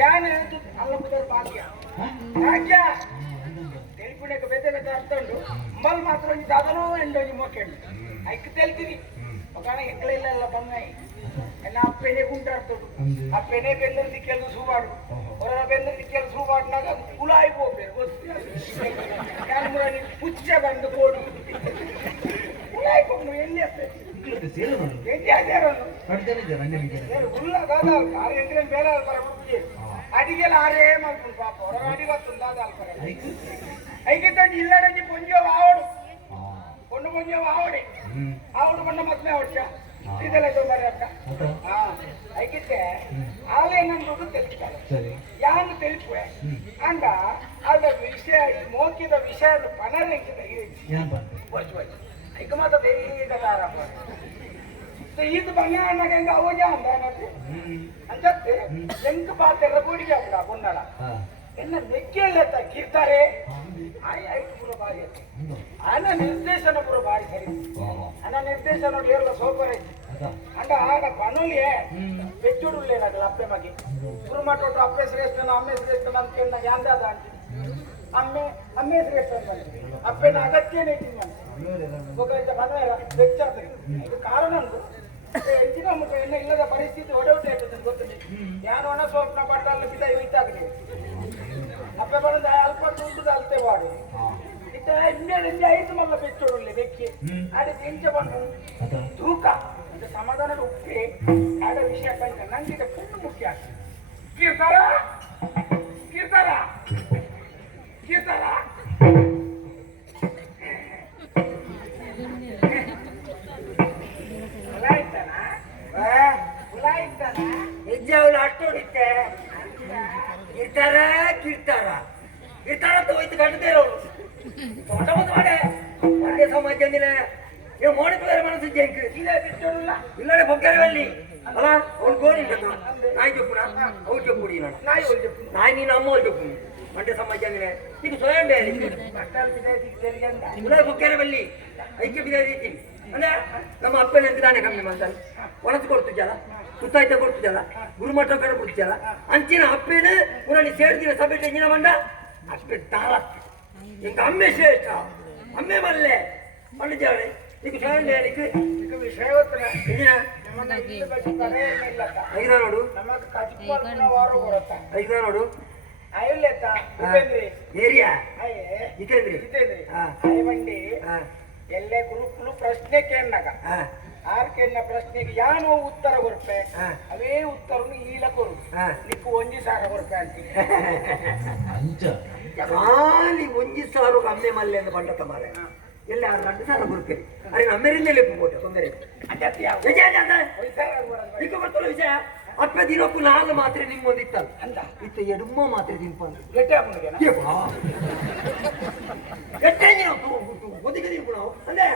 ಯಾನ ಅಲ್ಲ ಮುದರ್ ಭಾಗ್ಯ ಭಾಗ್ಯ ತೆಲ್ಪುಣಕ್ಕೆ ಬೇತೆ ಬೇತೆ ಅರ್ಥ ಉಂಟು ಅಂಬಲ್ ಮಾತ್ರ ಒಂದು ಸಾಧನೋ ಎಂಡೋಜಿ ಮೋಕೆಂಡು ಐಕ್ ತೆಲ್ತೀನಿ ಒಕಾಣ ಎಕ್ಕಳೆಲ್ಲ ಬಂಗಾಯಿ ಎನ್ನ ಅಪ್ಪೆನೆ ಗುಂಟಾಡ್ತೋಡು ಅಪ್ಪೆನೆ ಬೆಂದರ್ದಿ ಕೆಲಸ ಸುವಾಡು ಹೊರ ಬೆಂದರ್ದಿ ಕೆಲಸ ಸುವಾಡ್ನಾಗ ಕುಲಾಯಿ ಹೋಗ್ಬೇಕು ಗೊತ್ತು ಪುಚ್ಚ ಬಂದು ಕೋಡು ಕುಲಾಯಿ ಹೋಗ್ನು ಎಲ್ಲಿ ಅಪ್ಪೆ అడిగేలా ఆరే మనుకుంటు పాప అడిగి వస్తుందా అయితే ఇల్లడని పొంజో ఆవడు కొండ పొంజో ఆవడే ఆవడు కొండ మొత్తమే వచ్చా ఇదలేదు మరి అక్క అయితే ఆలయనందుకు తెలుసుకోవాలి యాను తెలుపు అంట అದ విషಯ ಮೋಕಿದ ವಿಷಯ ಪನರಂಗೆ ತೆಗೆದು ಇಕ ಮಾತ್ರ ಬೇಗ ತಾರಪ್ಪ ಇದು ಬಂಗಾರನಾಗ ಹೆಂಗ ಅವಾಗ ಅಂದ ಅಂಜತ್ತೆ ಹೆಂಗ ಪಾತೆಲ್ಲ ಗೋಡಿಗೆ ಆಗ್ಬಿಡ ಬೊಂಡಳ ಎನ್ನ ನೆಕ್ಕೆಲ್ಲ ಕಿರ್ತಾರೆ ಪೂರ ಬಾರಿ ಅನ್ನ ನಿರ್ದೇಶನ ಪೂರ ಬಾರಿ ಸರಿ ಅನ್ನ ನಿರ್ದೇಶನ ನೋಡಿ ಎಲ್ಲ ಸೋಪರ್ ಅಂಡ ಆಗ ಪನೋಲಿಯೇ ಬೆಚ್ಚುಡುಲ್ಲೇನಾಗಲ್ಲ ಅಪ್ಪೆ ಮಗೆ ಶುರು ಮಾಡೋಟ್ರು ಅಪ್ಪೆ ಶ್ರೇಷ್ಠನ ಅಮ್ಮೆ ಶ್ರೇಷ್ಠನ ಅಂತ ಕೇಳಿದಾಗ ಯಾಂದಾದ ಅಂತೀನಿ ಅಮ್ಮೆ ಶ್ರೇಷ್ಠ ಅಂತ ಅಪ್ಪೆನ ಅಗತ್ಯನೇ ಇದ್ದೀನಿ ಮನವೇರ ಬೆಚ್ಚಾಗ್ತದೆ ಇದು ಕಾರಣ ಉಂಟು ಹೆಚ್ಚಿನ ಮುಖ ಇನ್ನ ಇಲ್ಲದ ಪರಿಸ್ಥಿತಿ ಒಡವಟೆ ಆಗ್ತದೆ ಗೊತ್ತಿದೆ ಯಾನು ಒಣ ಸೋಪ್ನ ಬಟ್ಟಲ್ಲಿ ಬಿದ್ದ ಇತ್ತಾಗಲಿ ಅಪ್ಪೆ ಬಂದ ಅಲ್ಪ ದುಡ್ಡು ಅಲ್ತೆ ಮಾಡಿ ಇತ್ತ ಇನ್ನೇನು ಐದು ಮಲ್ಲ ಬೆಚ್ಚೋಡಲ್ಲಿ ಬೆಕ್ಕಿ ಅದಕ್ಕೆ ಇಂಚ ಬಂದು ತೂಕ ಇದು ಸಮಾಧಾನದ ಉಪ್ಪಿ ಆಡ ವಿಷಯ ಕಂಡ ನಂಗೆ ಇದು ಪುಣ್ಯ ಮುಖ್ಯ ಆಗ್ತದೆ ಕೀರ್ತಾರ ಕೀರ್ತಾರ ಕೀರ್ತಾರ ಹೆಜ್ಜೆವಳು ಅಷ್ಟು ಹೊಡಿತೆ ಕಿರ್ತಾರ ಕಿರ್ತಾರ ಕಿರ್ತಾರ ಅಂತ ಹೋಯ್ತು ಕಂಡಿದ್ದೇರವಳು ತೋಟ ಬಂದು ಮಾಡೆ ಒಳ್ಳೆ ಸಮಾಜ ಅಂದಿನ ನೀವು ಮೋಡಿಗೆ ಬೇರೆ ಮನಸ್ಸು ಜಂಕು ಇಲ್ಲಡೆ ಬೊಗ್ಗರವಲ್ಲಿ ಅಲ್ಲ ಅವ್ಳು ಗೋರಿ ನಾಯಿ ಜೊಪ್ಪುನ ಅವ್ರು ಜೊಪ್ಪುಡಿ ನಾನು ನಾಯಿ ನೀನು ಅಮ್ಮ ಅವ್ರು ಜೊಪ್ಪು ಮಂಡ್ಯ ಸಮಾಜ ಅಂದ್ರೆ ಈಗ ಸ್ವಯಂ ಬೇರೆ ಬೊಗ್ಗರವಲ್ಲಿ ಐಕ್ಯ ಬಿದ ರೀತಿ ಅಂದ್ರೆ ನಮ್ಮ ಅಪ್ಪನ ಎಂತಾನೆ ಕಮ್ಮಿ ಮಾಡ್ತಾರೆ ಒಣಸು ಕೊಡ್ತಿದ್ದಲ್ಲ ಸುತ್ತಾಯ್ತ ಕೊಡ್ತಿದ್ದಲ್ಲ ಗುರುಮಠ ಕಡೆ ಕೊಡ್ತಿದ್ದಲ್ಲ ಅಂಚಿನ ಅಪ್ಪೇನ ಉನಲ್ಲಿ ಸೇರ್ದಿನ ಸಭೆ ತೆಂಗಿನ ಮಂಡ ಅಪ್ಪೆ ತಾಳ ಇಂಕ ಅಮ್ಮೆ ಶ್ರೇಷ್ಠ ಅಮ್ಮೆ ಮಲ್ಲೆ ಮಂಡಿದ್ದಾಳೆ ಈಗ ಸ್ವಯಂ ವಿಷಯ ಐದ ನೋಡು ಐದ ನೋಡು ಏರಿಯಾ ಬಂಡಿ ಎಲ್ಲೇ ಗುರುಕುಲು ಪ್ರಶ್ನೆ ಕೇಳಿನಾಗ ಆರ್ ಕೇಳಿನ ಪ್ರಶ್ನೆಗೆ ಯಾನೋ ಉತ್ತರ ಕೊರಪೆ ಅವೇ ಉತ್ತರನು ಈಲ ಕೊರು ನಿಕ್ಕು 1,000 ರೂಪಾಯಿ ಅಂತೀನಿ ಒಂಜಿ ಸಾವಿರ ಅಮ್ಮೆ ಮಲ್ಲೆ ಅಂತ ಬಂಡತ ಮಾರ ಎಲ್ಲ 2,000 ಕೊರಪೆ ಅರೆ ನಮ್ಮೆರಿಂದ ಲೆಪ್ಪು ತೊಂದರೆ ಈಗ ಬರ್ತಲ್ಲ ವಿಷಯ ಅಪ್ಪ ದಿನಕ್ಕೂ 4 ಮಾತ್ರೆ ನಿಮ್ಮೊಂದಿತ್ತಲ್ಲ ಅಂತ ಇತ್ತ ಎಡುಮ್ಮ ಮಾತ್ರೆ ತಿನ್ಪಂದು ಒದಿಗೆ ತಿನ್ಪು ನಾವು ಅಂದ್ರೆ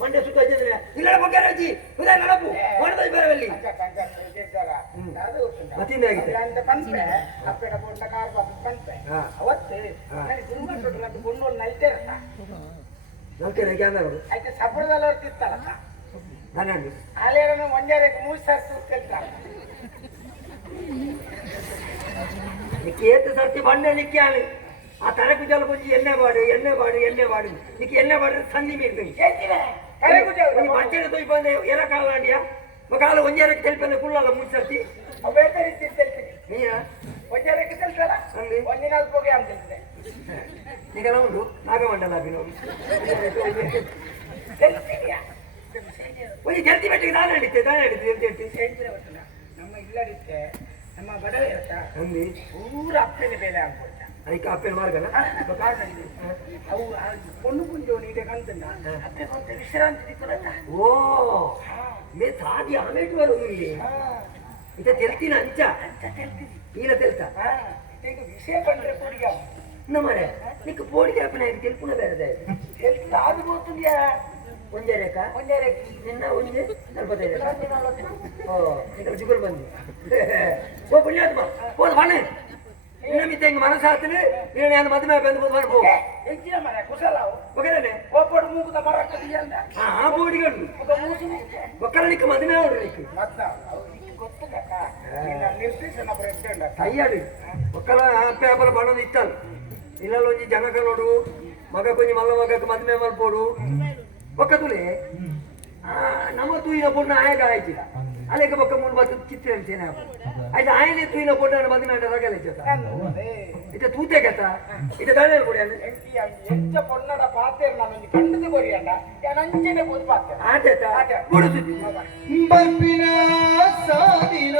ಮಂಡ್ಯ ಸುತ್ತ ಇಲ್ಲ ಬಗ್ಗೆ ರಜಿ ಉದಯ ನಡಪು ಮಾಡಿದ ಬೇರೆಲ್ಲಿ అయితే సపడదలో తిస్తారట అనండి ఆలేరను వంజారేకు 3 సార్లు తెలుస్తారు నీకు ఏత సర్తి బండే నిక్కాలి ఆ తరకు జల కొంచెం ఎన్నే వాడు నీకు ఎన్నే వాడు సంధి మీరు మంచిగా తోయిపోయింది ఎలా కావాలండియా ఒక కాలు వంజారెక్కి తెలిపోయింది కుళ్ళాల 3 సర్తి వంజారెక్కి తెలుసారా వంజి 4 పోగే అని తెలిసే నీకన్నా ఉండు నాగమండల అభినవ్ కొంచెం జల్ದಿ ಬೆಟ್ಟಿಗೆ ದಾನ ಹಿಡಿತೆ ನಮ್ಮ ಇಲ್ಲಡಿತ್ತೆ ನಮ್ಮ ಬಡವೆ ಇರುತ್ತಾ ಪೂರ ಅಪ್ಪನ ಬೇಲೆ ಆಗ್ಬೋದ ಅದಕ್ಕೆ ಅಪ್ಪನ ಮಾರ್ಗಲ್ಲ ಕಾರಣ ಇದೆ ಅವು பொண்ணு குஞ்சோணி ಇದೆ ಕಂತನ್ನ ಅಪ್ಪೆ ಕೊಂತ ವಿಶ್ರಾಂತಿ ತಿಕ್ಕಲತ್ತ ಓ ಮೇ ತಾದಿ ಆಮೇಟ್ ಬರೋದು ಇಲ್ಲಿ ಇತ ತೆಲ್ತಿನ ಅಂಚ ತೆಲ್ತೀನಿ ಈಲ ತೆಲ್ತ ಈಗ ವಿಷಯ ಬಂದ್ರೆ ಪೋಡಿಗೆ ನಮ್ಮರೆ ನಿಕ್ಕೆ ಪೋಡಿಗೆ ಅಪ್ಪನ ಇದು ತೆಲ್ಪುನ ಬೇರೆದೆ ತೆಲ್ತ ಅದು ಗೊತ್ತಿದ್ಯಾ ಒಂಜರೇಕ ನಿನ್ನ ಒಂಜೆ 45 ಓ ಈಗ ಜುಗುಲ್ ಬಂದು ಓ ಪುಣ್ಯಾತ್ಮ ಹೋದ ಬನ್ನಿ ಇನ್ನ ಮಿತ್ತೆ ಹಿಂಗೆ ಮನಸ್ಸಾಗ್ತದೆ ನೀನು ನಾನು ಮದುವೆ ಬಂದು ಬರ್ಬೋ ಹೆಚ್ಚಿನ ಮನೆ ಕುಶಲವು ಒಗರನೆ ಒಬ್ಬಡು ಮೂಗುದ ಮರಕ್ಕದಿಯ ಅಂದ ಬೋಡಿಗಳು ಒಕ್ಕಲನಿಕ್ಕೆ ಮದುವೆ ಹೊರಲಿಕ್ಕೆ ಗೊತ್ತಿಲ್ಲಕ್ಕ ನಿರ್ದೇಶನ ಪ್ರೆಸಿಡೆಂಟ್ ಅಯ್ಯಾಡಿ ಒಕ್ಕಲ ಪೇಪರ್ ಮಾಡೋದು ಇತ್ತಲ್ಲ ಇಲ್ಲೆಲ್ಲ ಒಂಜಿ ಜನಕ ನೋಡು ಮಗ ಕೊಂಚ ಮಲ್ಲ ಮಗಕ್ಕೆ ಮದ್ಮೆ ಮಲ್ಪೋಡು ಒಕ್ಕ ತುಲೆ ನಮ್ಮ ತೂಯಿನ ಪೊಣ್ಣ ಆಯಗ ಆಯ್ತಿಲ್ಲ ಅಲೆಗೆ ಬೊಕ್ಕ ಮುಂದೆ ಬತ್ತು ಚಿತ್ರ ಅಂತೇನೆ ಆಯ್ತು ಆಯನೆ ತೂಯಿನ ಪೊಣ್ಣ ಮದ್ಮೆ ಅಂತ ರಗಲ ಇತ ತೂತೆ ಕಥ ಇತ ದಾಳೆ ಕೊಡಿ ಹೆಚ್ಚ ಪೊಣ್ಣಡ ಪಾತ್ರ ನಾನು ಕಂಡದು ಕೊರಿಯಣ್ಣ ನಂಚನೆ ಬೋದು ಪಾತ್ರ ಆಟ ಆಟ ಕೊಡುದು ಬರ್ಪಿನ ಸಾವಿರ